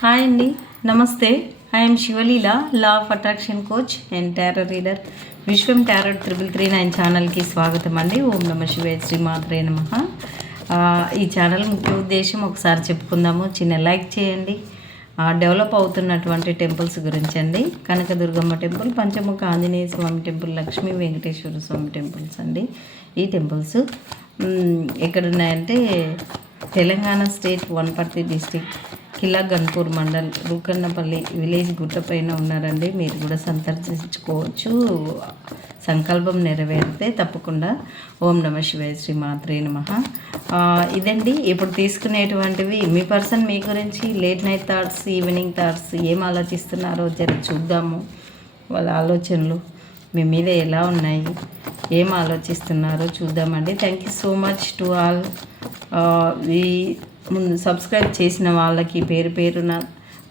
Hi అండి, నమస్తే. I'm Shivaleela, law of attraction coach and tarot reader. Vishwam tarot 339 ఛానల్కి స్వాగతం అండి. ఓం నమ శివాయ, శ్రీ మాత్రే నమః. ఈ ఛానల్ ముఖ్య ఉద్దేశం ఒకసారి చెప్పుకుందాము. చిన్న లైక్ చేయండి. డెవలప్ అవుతున్నటువంటి టెంపుల్స్ గురించి అండి. Kanakadurgamma temple, Panchamukha Anjaneya Swamy temple, Lakshmi Venkateswara Swamy temples అండి. ఈ టెంపుల్స్ ఎక్కడున్నాయంటే Telangana state, Wanaparthy district, Khila Ghanpur mandal, Rukannapally village గుట్టపైన ఉన్నారండి. మీరు కూడా సందర్శించుకోవచ్చు. సంకల్పం నెరవేరితే తప్పకుండా. ఓం నమ శివాయ, శ్రీ మాత్రే నమః. ఇదండి ఇప్పుడు తీసుకునేటువంటివి. మీ పర్సన్ మీ గురించి late night thoughts, evening thoughts ఏం ఆలోచిస్తున్నారో జర చూద్దాము. వాళ్ళ ఆలోచనలు మీ మీద ఎలా ఉన్నాయి, ఏం ఆలోచిస్తున్నారో చూద్దామండి. Thank you so much to all. ఈ ముందు సబ్స్క్రైబ్ చేసిన వాళ్ళకి పేరు పేరున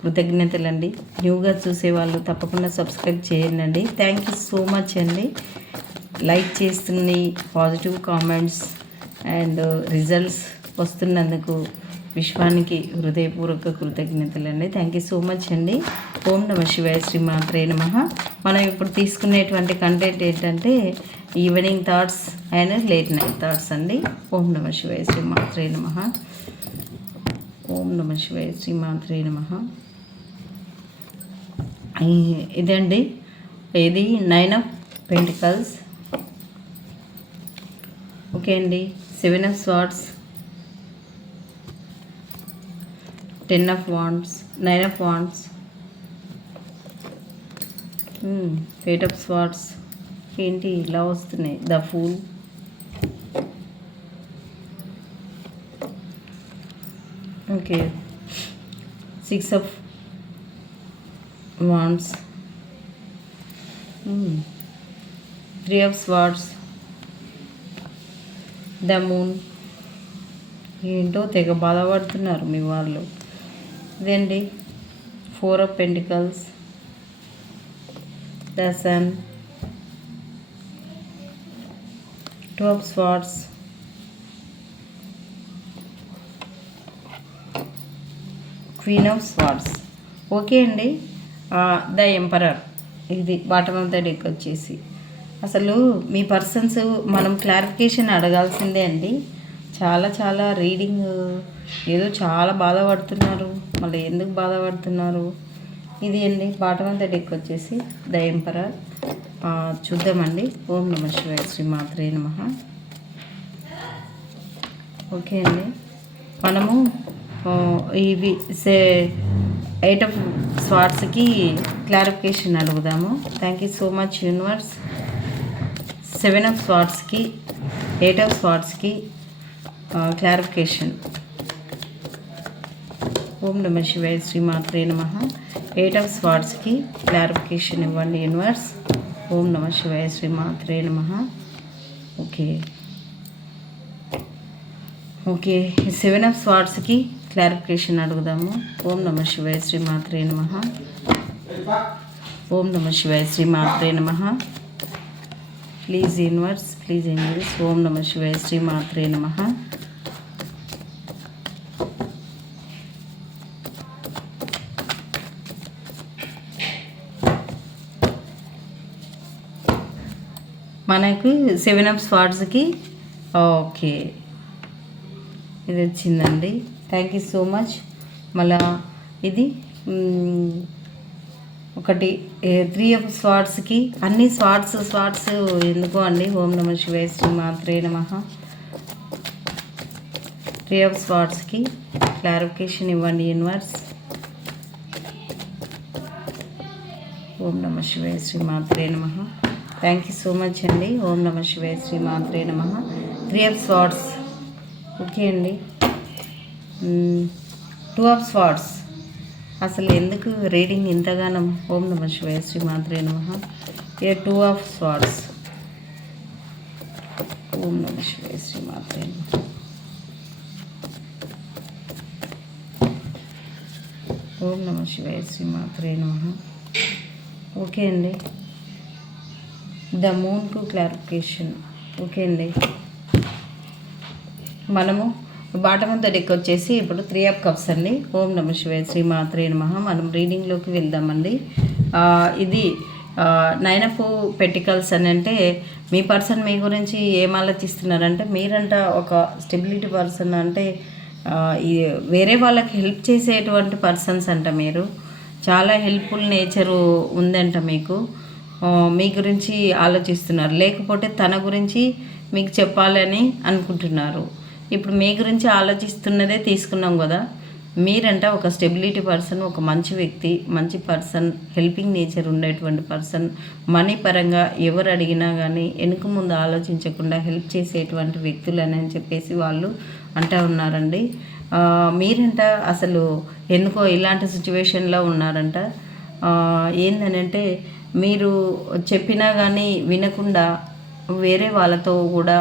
కృతజ్ఞతలండి. న్యూగా చూసే వాళ్ళు తప్పకుండా సబ్స్క్రైబ్ చేయండి. థ్యాంక్ యూ సో మచ్ అండి. లైక్ చేస్తున్న పాజిటివ్ కామెంట్స్ అండ్ రిజల్ట్స్ వస్తున్నందుకు విశ్వానికి హృదయపూర్వక కృతజ్ఞతలండి. థ్యాంక్ యూ సో మచ్ అండి. ఓం నమ శివాయ, శ్రీ మాత్రే నమః. మనం ఇప్పుడు తీసుకునేటువంటి కంటెంట్ ఏంటంటే evening thoughts and late night thoughts అండి. ఓం నమ శివాయ, శ్రీ మాత్రే నమః. ఓం నమ శివాయ, శ్రీ మాత్రే నమః. ఇదండి, ఇది 9 ఆఫ్ పెంటికల్స్. ఓకే అండి. 7 of swords, 10 of wands, 9 of wands, 8 of swords. ఏంటి ఇలా వస్తున్నాయి? The fool, okay. 6 of wands, 3 of swords, the moon. ఏంటో తెగ బాధపడుతున్నారు మీ వాళ్ళు. ఇదండి 4 of pentacles, the sun, 2 of swords, queen of swords. Okay అండి. ద ఎంపరర్, ఇది బాటమ్ ఆఫ్ ద డెక్ వచ్చేసి. అసలు మీ పర్సన్స్ మనం క్లారిఫికేషన్ అడగాల్సిందే అండి. చాలా చాలా రీడింగ్ ఏదో చాలా బాధపడుతున్నారు. మళ్ళీ ఎందుకు బాధపడుతున్నారు? ఇది అండి బాటమ్ ఆఫ్ ద డెక్ వచ్చేసి ద ఎంపరర్. చూద్దామండి. ఓం నమ శివాయ, శ్రీ మాత్రే నమః. ఓకే అండి, మనము ఇవి 8 ఆఫ్ స్వార్డ్స్కి క్లారిఫికేషన్ అడుగుదాము. Thank you so much universe. 7 of స్వార్డ్స్కి, 8 ఆఫ్ స్వార్డ్స్కి క్లారిఫికేషన్. ఓం నమ శివాయ, శ్రీ మాత్రే నమః. 8 ఆఫ్ స్వార్డ్స్కి క్లారిఫికేషన్ ఇవ్వండి యూనివర్స్. ఓం నమ శివాయ, శ్రీ మాత్రే నమః. Okay okay. 7 ఆఫ్ స్వార్డ్స్కి క్లారిఫికేషన్ అడుగుదాము. ఓం నమ శివాయ, శ్రీ మాత్రే నమః. ఓం నమ శివాయ, శ్రీ మాత్రే నమః. Please universe, please angels. Om నమ శివాయ, శ్రీ మాత్రే నమః. మనకు 7 ఆఫ్ స్వార్డ్స్కి ఓకే ఇది వచ్చిందండి. Thank you so much. మళ్ళా ఇది ఒకటి 3 ఆఫ్ స్వార్డ్స్కి. అన్ని స్వార్డ్స్ ఎందుకో అండి. ఓం నమ శివాయ, శ్రీ మాత్రే నమః. 3 ఆఫ్ స్వార్డ్స్కి క్లారిఫికేషన్ ఇవ్వండి యూనివర్స్. ఓం నమ శివాయ, శ్రీ మాత్రే నమః. థ్యాంక్ యూ సో మచ్ అండి. ఓం నమ శివాయ, శ్రీ మాత్రే నమః. 3 ఆఫ్ స్వార్డ్స్. ఓకే అండి. 2 ఆఫ్ స్వార్డ్స్. అసలు ఎందుకు రీడింగ్ ఇంతగానం? ఓం నమ శివాయ, శ్రీ మాత్రే నమః. 2 ఆఫ్ స్వార్డ్స్. ఓం నమ శివాయ, శ్రీ మాత్రే నమః. ఓం నమ శివాయ, శ్రీ మాత్రే నమః. ఓకే అండి. The మూన్కు clarification. ఓకే అండి, మనము బాటమ్ ఆఫ్ ద డెక్ వచ్చేసి ఇప్పుడు 3 ఆఫ్ కప్స్ అండి. ఓం నమ శివాయ, శ్రీమాత్రే నమః. మనం రీడింగ్లోకి వెళ్దామండి. ఇది 9 ఆఫ్ పెటికల్స్ అని అంటే మీ పర్సన్ మీ గురించి ఏం ఆలోచిస్తున్నారంటే, మీరంట ఒక స్టెబిలిటీ పర్సన్ అంటే వేరే వాళ్ళకి హెల్ప్ చేసేటువంటి పర్సన్స్ అంట. మీరు చాలా హెల్ప్ఫుల్ నేచరు ఉందంట మీకు. మీ గురించి ఆలోచిస్తున్నారు, లేకపోతే తన గురించి మీకు చెప్పాలని అనుకుంటున్నారు. ఇప్పుడు మీ గురించి ఆలోచిస్తున్నదే తీసుకున్నాం కదా. మీరంట ఒక స్టెబిలిటీ పర్సన్, ఒక మంచి వ్యక్తి, మంచి పర్సన్, హెల్పింగ్ నేచర్ ఉండేటువంటి పర్సన్. మనీ పరంగా ఎవరు అడిగినా కానీ వెనుక ముందు ఆలోచించకుండా హెల్ప్ చేసేటువంటి వ్యక్తులు అని చెప్పేసి వాళ్ళు అంటూ ఉన్నారండి. మీరంట అసలు ఎందుకో ఇలాంటి సిచ్యువేషన్లో ఉన్నారంట. ఏంటనంటే మీరు చెప్పినా కానీ వినకుండా వేరే వాళ్ళతో కూడా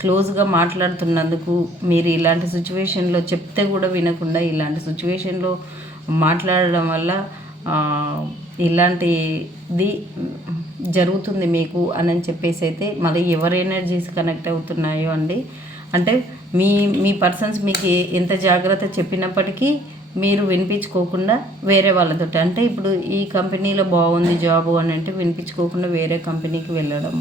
క్లోజ్గా మాట్లాడుతున్నందుకు, మీరు ఇలాంటి సిచ్యువేషన్లో చెప్తే కూడా వినకుండా ఇలాంటి సిచ్యువేషన్లో మాట్లాడడం వల్ల ఇలాంటిది జరుగుతుంది మీకు అని చెప్పేసి అయితే మరి ఎవరి ఎనర్జీస్ కనెక్ట్ అవుతున్నాయో అండి. అంటే మీ పర్సన్స్ మీకు ఎంత జాగ్రత్త చెప్పినప్పటికీ మీరు వినిపించుకోకుండా వేరే వాళ్ళతో, అంటే ఇప్పుడు ఈ కంపెనీలో బాగుంది జాబు అని అంటే వినిపించుకోకుండా వేరే కంపెనీకి వెళ్ళడం,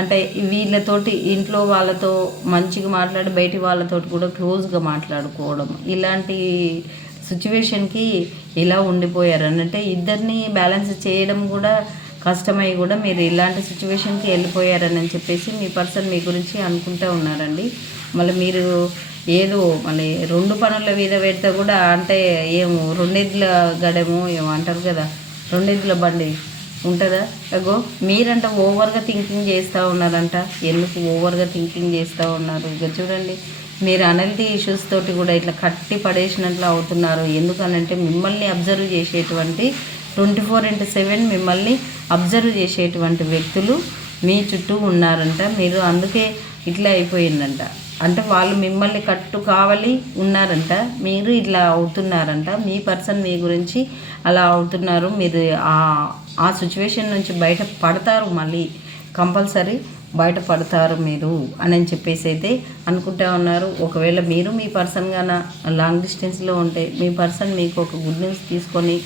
అంటే వీళ్ళతోటి ఇంట్లో వాళ్ళతో మంచిగా మాట్లాడి బయటి వాళ్ళతో కూడా క్లోజ్గా మాట్లాడుకోవడం, ఇలాంటి సిచ్యువేషన్కి ఇలా ఉండిపోయారు అంటే ఇద్దరిని బ్యాలెన్స్ చేయడం కూడా కష్టమై కూడా మీరు ఇలాంటి సిచ్యువేషన్కి వెళ్ళిపోయారని చెప్పేసి మీ పర్సన్ మీ గురించి అనుకుంటూ ఉన్నారండి. మళ్ళీ మీరు ఏదో మళ్ళీ 2 పనుల మీద పెడితే కూడా అంటే ఏమో 2 ఎద్దుల గడేమో ఏమో అంటారు కదా, 2 ఎద్దుల బండి ఉంటుందా. అగో మీరంట ఓవర్గా థింకింగ్ చేస్తూ ఉన్నారంట. ఎందుకు ఓవర్గా థింకింగ్ చేస్తూ ఉన్నారు? ఇక చూడండి, మీరు అనాలిటీ ఇష్యూస్ తోటి కూడా ఇట్లా కట్టి పడేసినట్లు అవుతున్నారు. ఎందుకనంటే మిమ్మల్ని అబ్జర్వ్ చేసేటువంటి 24/7 మిమ్మల్ని అబ్జర్వ్ చేసేటువంటి వ్యక్తులు మీ చుట్టూ ఉన్నారంట. మీరు అందుకే ఇట్లా అయిపోయిందంట. అంటే వాళ్ళు మిమ్మల్ని కట్టు కావాలి ఉన్నారంట, మీరు ఇట్లా అవుతున్నారంట. మీ పర్సన్ మీ గురించి అలా అవుతున్నారు. మీరు ఆ సిచ్యువేషన్ నుంచి బయట పడతారు, మళ్ళీ కంపల్సరీ బయటపడతారు మీరు అని చెప్పేసి అయితే అనుకుంటా ఉన్నారు. ఒకవేళ మీరు మీ పర్సన్ గాన లాంగ్ డిస్టెన్స్లో ఉంటే మీ పర్సన్ మీకు ఒక గుడ్ న్యూస్ తీసుకొని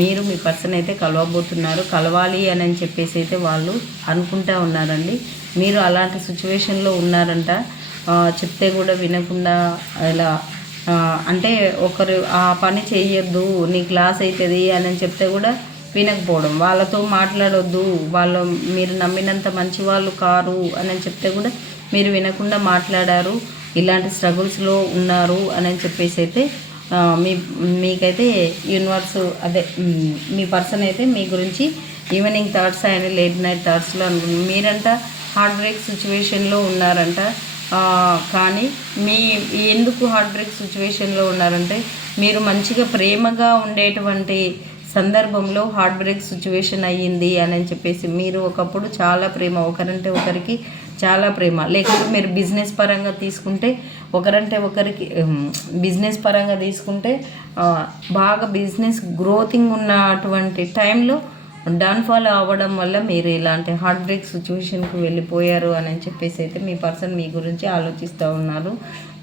మీరు మీ పర్సన్ అయితే కలవబోతున్నారు. కలవాలి అని చెప్పేసి అయితే వాళ్ళు అనుకుంటా ఉన్నారండి. మీరు అలాంటి సిచ్యువేషన్లో ఉన్నారంట. చెప్తే కూడా వినకుండా ఇలా అంటే ఒకరు ఆ పని చేయొద్దు నీకు లాస్ అవుతుంది అని చెప్తే కూడా వినకపోవడం, వాళ్ళతో మాట్లాడొద్దు, వాళ్ళు మీరు నమ్మినంత మంచి వాళ్ళు కారు అని చెప్తే కూడా మీరు వినకుండా మాట్లాడారు, ఇలాంటి స్ట్రగుల్స్లో ఉన్నారు అని చెప్పేసి అయితే మీకైతే యూనివర్స్ అదే మీ పర్సన్ అయితే మీ గురించి evening thoughts and late night థాట్స్లో మీరంట హార్ట్ బ్రేక్ సిచ్యువేషన్లో ఉన్నారంట. కానీ ఎందుకు హార్ట్ బ్రేక్ సిచ్యువేషన్లో ఉన్నారంటే మీరు మంచిగా ప్రేమగా ఉండేటువంటి సందర్భంలో హార్ట్ బ్రేక్ సిచ్యువేషన్ అయ్యింది అని చెప్పేసి, మీరు ఒకప్పుడు చాలా ప్రేమ, ఒకరంటే ఒకరికి చాలా ప్రేమ, లేకపోతే మీరు బిజినెస్ పరంగా తీసుకుంటే ఒకరంటే ఒకరికి బిజినెస్ పరంగా తీసుకుంటే బాగా బిజినెస్ గ్రోతింగ్ ఉన్నటువంటి టైంలో డౌన్ఫాల్ అవ్వడం వల్ల మీరు ఇలాంటి హార్ట్ బ్రేక్ సిచ్యువేషన్కి వెళ్ళిపోయారు అని చెప్పేసి అయితే మీ పర్సన్ మీ గురించి ఆలోచిస్తూ ఉన్నారు.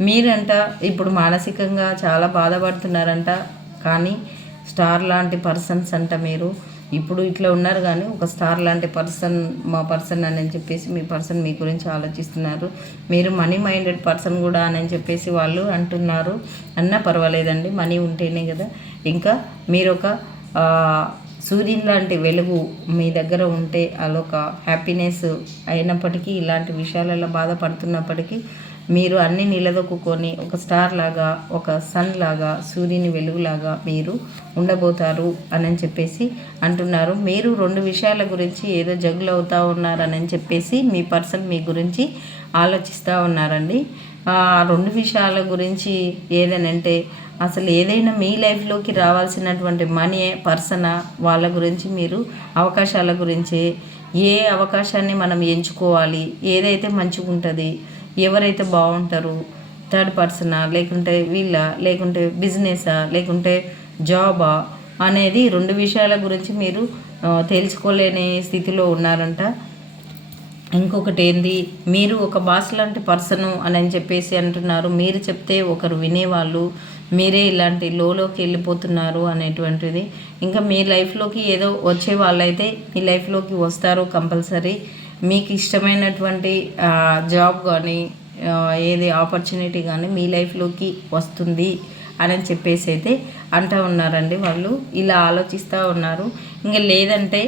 మీరంట ఇప్పుడు మానసికంగా చాలా బాధపడుతున్నారంట. కానీ స్టార్ లాంటి పర్సన్స్ అంట మీరు ఇప్పుడు ఇట్లా ఉన్నారు, కానీ ఒక స్టార్ లాంటి పర్సన్ మా పర్సన్ అని చెప్పేసి మీ పర్సన్ మీ గురించి ఆలోచిస్తున్నారు. మీరు మనీ మైండెడ్ పర్సన్ కూడా అని చెప్పేసి వాళ్ళు అంటున్నారు. అన్నా పర్వాలేదండి, మనీ ఉంటేనే కదా. ఇంకా మీరు ఒక సూర్యుని లాంటి వెలుగు మీ దగ్గర ఉంటే అదొక హ్యాపీనెస్ అయినప్పటికీ, ఇలాంటి విషయాలలో బాధపడుతున్నప్పటికీ మీరు అన్నీ నిలదొక్కుని ఒక స్టార్ లాగా, ఒక సన్ లాగా, సూర్యుని వెలుగులాగా మీరు ఉండబోతారు అని చెప్పేసి అంటున్నారు. మీరు 2 విషయాల గురించి ఏదో జగులు అవుతూ ఉన్నారని చెప్పేసి మీ పర్సన్ మీ గురించి ఆలోచిస్తూ ఉన్నారండి. 2 విషయాల గురించి ఏదనంటే అసలు ఏదైనా మీ లైఫ్లోకి రావాల్సినటువంటి మనీ పర్సనా, వాళ్ళ గురించి మీరు అవకాశాల గురించి ఏ అవకాశాన్ని మనం ఎంచుకోవాలి, ఏదైతే మంచిగా ఉంటుంది, ఎవరైతే బాగుంటారు, థర్డ్ పర్సనా లేకుంటే లేకుంటే బిజినెసా లేకుంటే జాబా అనేది 2 విషయాల గురించి మీరు తెలుసుకోలేని స్థితిలో ఉన్నారంట. ఇంకొకటి ఏంది, మీరు ఒక బాస్ లాంటి పర్సను అని చెప్పేసి అంటున్నారు. మీరు చెప్తే ఒకరు వినేవాళ్ళు, మీరే ఇలాంటి లోకి వెళ్ళిపోతున్నారు అనేటువంటిది. ఇంకా మీ లైఫ్లోకి ఏదో వచ్చే వాళ్ళైతే మీ లైఫ్లోకి వస్తారు కంపల్సరీ. మీకు ఇష్టమైనటువంటి జాబ్ కానీ ఏది ఆపర్చునిటీ కానీ మీ లైఫ్లోకి వస్తుంది అని చెప్పేసి అయితే అంటూ ఉన్నారండి. వాళ్ళు ఇలా ఆలోచిస్తూ ఉన్నారు. ఇంకా లేదంటే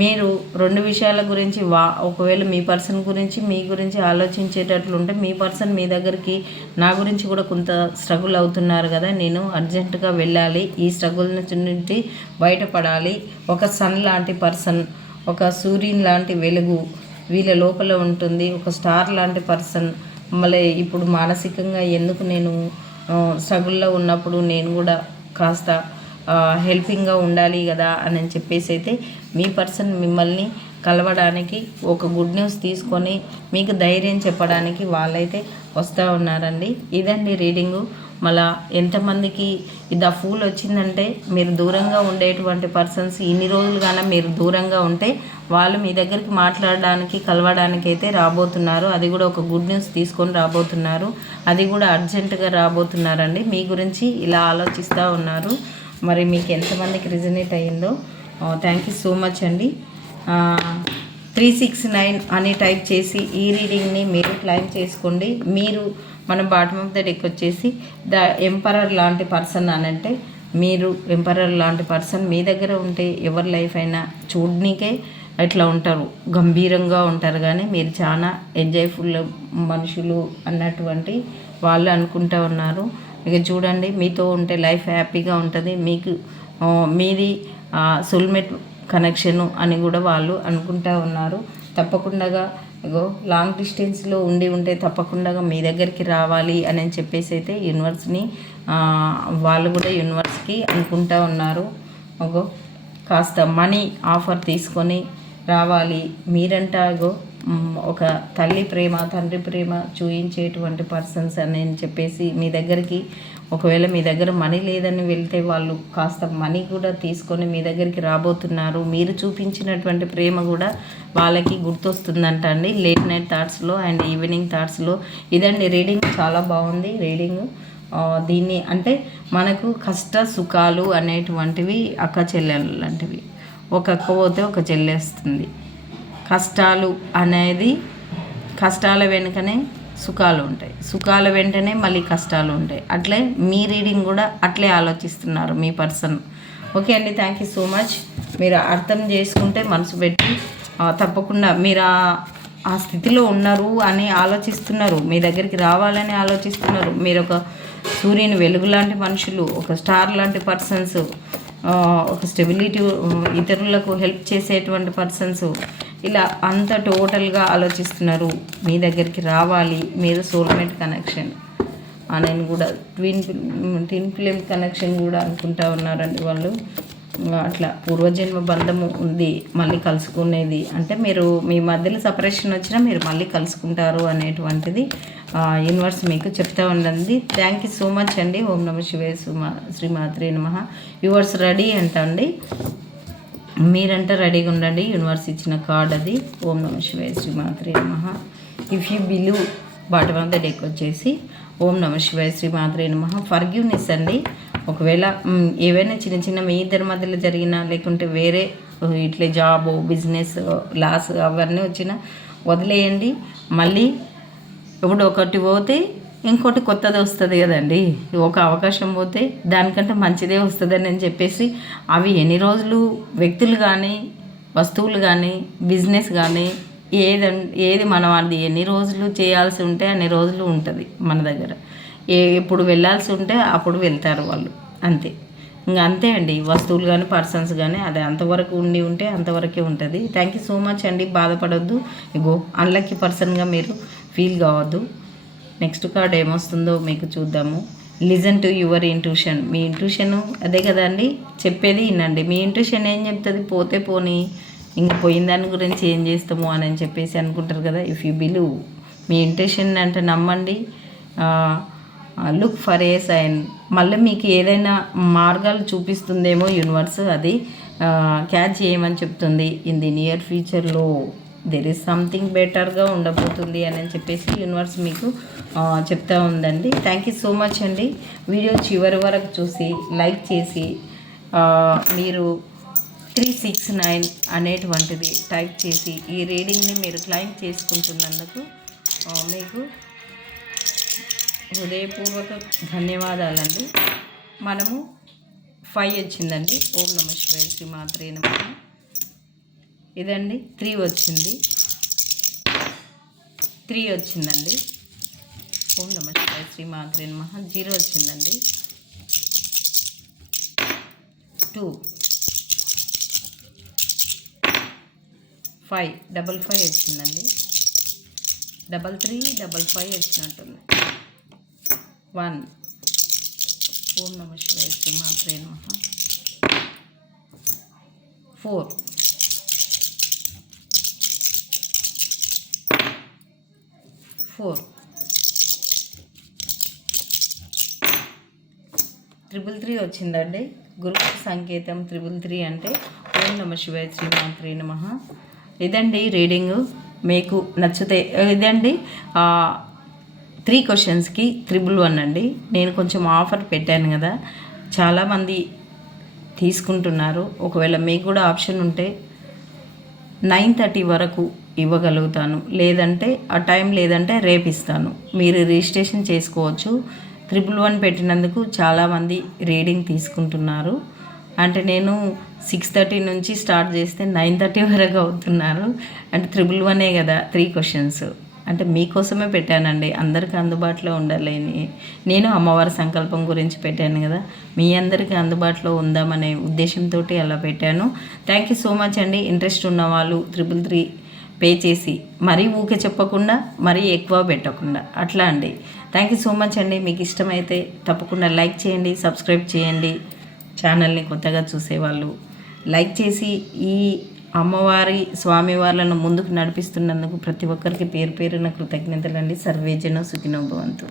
మీరు రెండు విషయాల గురించి ఒకవేళ మీ పర్సన్ గురించి మీ గురించి ఆలోచించేటట్లుంటే మీ పర్సన్ మీ దగ్గరికి నా గురించి కూడా కొంత స్ట్రగుల్ అవుతున్నారు కదా, నేను అర్జెంటుగా వెళ్ళాలి, ఈ స్ట్రగుల్ నుంచి బయటపడాలి, ఒక సన్ లాంటి పర్సన్, ఒక సూర్యుని లాంటి వెలుగు వీళ్ళ లోపల ఉంటుంది, ఒక స్టార్ లాంటి పర్సన్. మళ్ళీ ఇప్పుడు మానసికంగా ఎందుకు నేను స్ట్రగుల్లో ఉన్నప్పుడు నేను కూడా కాస్త హెల్పింగ్గా ఉండాలి కదా అని చెప్పేసి అయితే మీ పర్సన్ మిమ్మల్ని కలవడానికి ఒక గుడ్ న్యూస్ తీసుకొని మీకు ధైర్యం చెప్పడానికి వాళ్ళైతే వస్తూ ఉన్నారండి. ఇదండి రీడింగు. మళ్ళా ఎంతమందికి ఇది ఆ ఫూల్ వచ్చిందంటే మీరు దూరంగా ఉండేటువంటి పర్సన్స్ ఇన్ని రోజులుగానే మీరు దూరంగా ఉంటే వాళ్ళు మీ దగ్గరికి మాట్లాడడానికి కలవడానికి అయితే రాబోతున్నారు. అది కూడా ఒక గుడ్ న్యూస్ తీసుకొని రాబోతున్నారు. అది కూడా అర్జెంటుగా రాబోతున్నారండి. మీ గురించి ఇలా ఆలోచిస్తూ ఉన్నారు. మరి మీకు ఎంతమందికి రిజనేట్ అయ్యిందో థ్యాంక్ యూ సో మచ్ అండి. 369 అని టైప్ చేసి ఈ రీడింగ్ని మీరు క్లైమ్ చేసుకోండి. మీరు మన బాటమ్ ఆఫ్ ద డెక్ వచ్చేసి ద ఎంపరర్ లాంటి పర్సన్ అనంటే మీరు ఎంపరర్ లాంటి పర్సన్ మీ దగ్గర ఉంటే ఎవరి లైఫ్ అయినా చూడనీకే ఇట్లా ఉంటారు, గంభీరంగా ఉంటారు. కానీ మీరు చాలా ఎంజాయ్ఫుల్ మనుషులు అన్నటువంటి వాళ్ళు అనుకుంటూ ఉన్నారు. ఇక చూడండి, మీతో ఉంటే లైఫ్ హ్యాపీగా ఉంటుంది, మీకు మీది సోల్మేట్ కనెక్షను అని కూడా వాళ్ళు అనుకుంటూ ఉన్నారు. తప్పకుండా ఇగో లాంగ్ డిస్టెన్స్లో ఉంటే తప్పకుండా మీ దగ్గరికి రావాలి అని చెప్పేసి అయితే యూనివర్స్ని వాళ్ళు కూడా యూనివర్స్కి అనుకుంటూ ఉన్నారు. ఇగో కాస్త మనీ ఆఫర్ తీసుకొని రావాలి మీరంటా. ఇగో ఒక తల్లి ప్రేమ తండ్రి ప్రేమ చూయించేటువంటి పర్సన్స్ అని చెప్పేసి మీ దగ్గరికి, ఒకవేళ మీ దగ్గర మనీ లేదని వెళ్తే వాళ్ళు కాస్త మనీ కూడా తీసుకొని మీ దగ్గరికి రాబోతున్నారు. మీరు చూపించినటువంటి ప్రేమ కూడా వాళ్ళకి గుర్తొస్తుందంట అండి, లేట్ నైట్ థాట్స్లో అండ్ ఈవినింగ్ థాట్స్లో. ఇదండి రీడింగ్. చాలా బాగుంది రీడింగ్. దీన్ని అంటే మనకు కష్ట సుఖాలు అనేటువంటివి అక్క చెల్లెలు లాంటివి. ఒక అక్క పోతే ఒక చెల్లేస్తుంది. కష్టాలు అనేది, కష్టాల వెనుకనే సుఖాలు ఉంటాయి, సుఖాల వెంటనే మళ్ళీ కష్టాలు ఉంటాయి. అట్లే మీ రీడింగ్ కూడా అట్లే ఆలోచిస్తున్నారు మీ పర్సన్. ఓకే అండి, థ్యాంక్ యూ సో మచ్. మీరు అర్థం చేసుకుంటే మనసు పెట్టి తప్పకుండా మీరు ఆ స్థితిలో ఉన్నారు అని ఆలోచిస్తున్నారు, మీ దగ్గరికి రావాలని ఆలోచిస్తున్నారు. మీరు ఒక సూర్యుని వెలుగు లాంటి మనుషులు, ఒక స్టార్ లాంటి పర్సన్స్, ఒక స్టెబిలిటీ, ఇతరులకు హెల్ప్ చేసేటువంటి పర్సన్స్, ఇలా అంత టోటల్గా ఆలోచిస్తున్నారు. మీ దగ్గరికి రావాలి, మీరు సోల్మేట్ కనెక్షన్ నేను కూడా ట్విన్ ఫ్లేమ్ కనెక్షన్ కూడా అనుకుంటా ఉన్నారండి వాళ్ళు. అట్లా పూర్వజన్మ బంధము ఉంది, మళ్ళీ కలుసుకునేది అంటే మీరు మీ మధ్యలో సపరేషన్ వచ్చినా మీరు మళ్ళీ కలుసుకుంటారు అనేటువంటిది యూనివర్స్ మీకు చెప్తా ఉండండి. థ్యాంక్ యూ సో మచ్ అండి. ఓం నమ శివాయ శ్రీమాత్రే నమః. యువర్స్ రెడీ అంట అండి, మీరంటే రెడీగా ఉండండి. యూనివర్స్ ఇచ్చిన కార్డ్ అది. ఓం నమ శివాయ శ్రీమాత్రే నమః. If you believe bottom of the deck వచ్చేసి ఓం నమ శివాయ శ్రీమాత్రే నమః. ఫర్గివ్నెస్ అండి. ఒకవేళ ఏవైనా చిన్న చిన్న మీ ఇద్దరి మధ్యలో జరిగినా, లేకుంటే వేరే ఇట్లా జాబ్ బిజినెస్ లాస్ అవన్నీ వచ్చినా వదిలేయండి. మళ్ళీ ఇప్పుడు ఒకటి పోతే ఇంకోటి కొత్తది వస్తుంది కదండి. ఒక అవకాశం పోతే దానికంటే మంచిదే వస్తుందని అని చెప్పేసి అవి ఎన్ని రోజులు వ్యక్తులు కానీ వస్తువులు కానీ బిజినెస్ కానీ ఏది మనం అది ఎన్ని రోజులు చేయాల్సి ఉంటే అన్ని రోజులు ఉంటుంది మన దగ్గర. ఎప్పుడు వెళ్ళాల్సి ఉంటే అప్పుడు వెళ్తారు వాళ్ళు, అంతే. ఇంకా అంతే అండి, వస్తువులు కానీ పర్సన్స్ కానీ అది అంతవరకు ఉంటే అంతవరకే ఉంటుంది. థ్యాంక్ యూ సో మచ్ అండి. బాధపడొద్దు, ఇగో అన్లక్కీ పర్సన్గా మీరు ఫీల్ కావద్దు. నెక్స్ట్ కార్డ్ ఏమొస్తుందో మీకు చూద్దాము. Listen to your intuition. Me intuition అదే కదండి చెప్పేది, వినండి. మీ ఇంట్యూషన్ ఏం చెప్తుంది, పోతే పోనీ ఇంక పోయిన దాని గురించి ఏం చేస్తాము అని చెప్పేసి అనుకుంటారు కదా. ఇఫ్ యూ బిలీవ్, మీ ఇంట్యూషన్ అంటే నమ్మండి. Look for a sign. మళ్ళీ మీకు ఏదైనా మార్గాలు చూపిస్తుందేమో యూనివర్స్, అది క్యాచ్ చేయమని చెప్తుంది. ఇన్ ది నియర్ ఫ్యూచర్లో దెర్ ఈజ్ సంథింగ్ బెటర్గా ఉండబోతుంది అని చెప్పేసి యూనివర్స్ మీకు చెప్తా ఉందండి. థ్యాంక్ యూ సో మచ్ అండి. వీడియో చివరి వరకు చూసి లైక్ చేసి మీరు 369 అనేటువంటిది టైప్ చేసి ఈ రీడింగ్ని మీరు క్లైమ్ చేసుకుంటున్నందుకు మీకు హృదయపూర్వక ధన్యవాదాలండి. మనము 5 వచ్చిందండి. ఓం నమః శివాయ శ్రీ మాత్రే నమః. ఇదండి 3 వచ్చింది. 3 వచ్చిందండి. ఓం నమః శివాయ శ్రీ మాత్రే నమః. 0 వచ్చిందండి. 2 5 55 వచ్చిందండి. 33 55 వచ్చినట్టుంది. 1 ఓం నమః శివాయ శ్రీ మాత్రే నమః. 4 333 వచ్చిందండి. గురు సంకేతం 333 అంటే ఓం నమః శివాయ శ్రీ మాత్రే నమః. ఇదండి రీడింగు. మీకు నచ్చితే ఇదండి 3 క్వశ్చన్స్కి 111 అండి. నేను కొంచెం ఆఫర్ పెట్టాను కదా, చాలామంది తీసుకుంటున్నారు. ఒకవేళ మీకు కూడా ఆప్షన్ ఉంటే 9:30 వరకు ఇవ్వగలుగుతాను, లేదంటే ఆ టైం లేదంటే రేపు ఇస్తాను. మీరు రిజిస్ట్రేషన్ చేసుకోవచ్చు. 111 పెట్టినందుకు చాలామంది రీడింగ్ తీసుకుంటున్నారు. అంటే నేను 6:30 నుంచి స్టార్ట్ చేస్తే 9:30 వరకు అవుతున్నారు. అంటే 111 కదా 3 క్వశ్చన్స్. అంటే మీకోసమే పెట్టానండి, అందరికీ అందుబాటులో ఉండాలని. నేను అమ్మవారి సంకల్పం గురించి పెట్టాను కదా, మీ అందరికీ అందుబాటులో ఉందామనే ఉద్దేశంతో అలా పెట్టాను. థ్యాంక్ యూ సో మచ్ అండి. ఇంట్రెస్ట్ ఉన్న వాళ్ళు 333 పే చేసి మరీ ఊకే చెప్పకుండా మరీ ఎక్కువ పెట్టకుండా అట్లా అండి. థ్యాంక్ యూ సో మచ్ అండి. మీకు ఇష్టమైతే తప్పకుండా లైక్ చేయండి, సబ్స్క్రైబ్ చేయండి. ఛానల్ని కొత్తగా చూసేవాళ్ళు లైక్ చేసి ఈ అమ్మవారి స్వామివార్లను ముందుకు నడిపిస్తున్నందుకు ప్రతి ఒక్కరికి పేరు పేరున కృతజ్ఞతలండి. సర్వేజన సుఖినో భవంతు.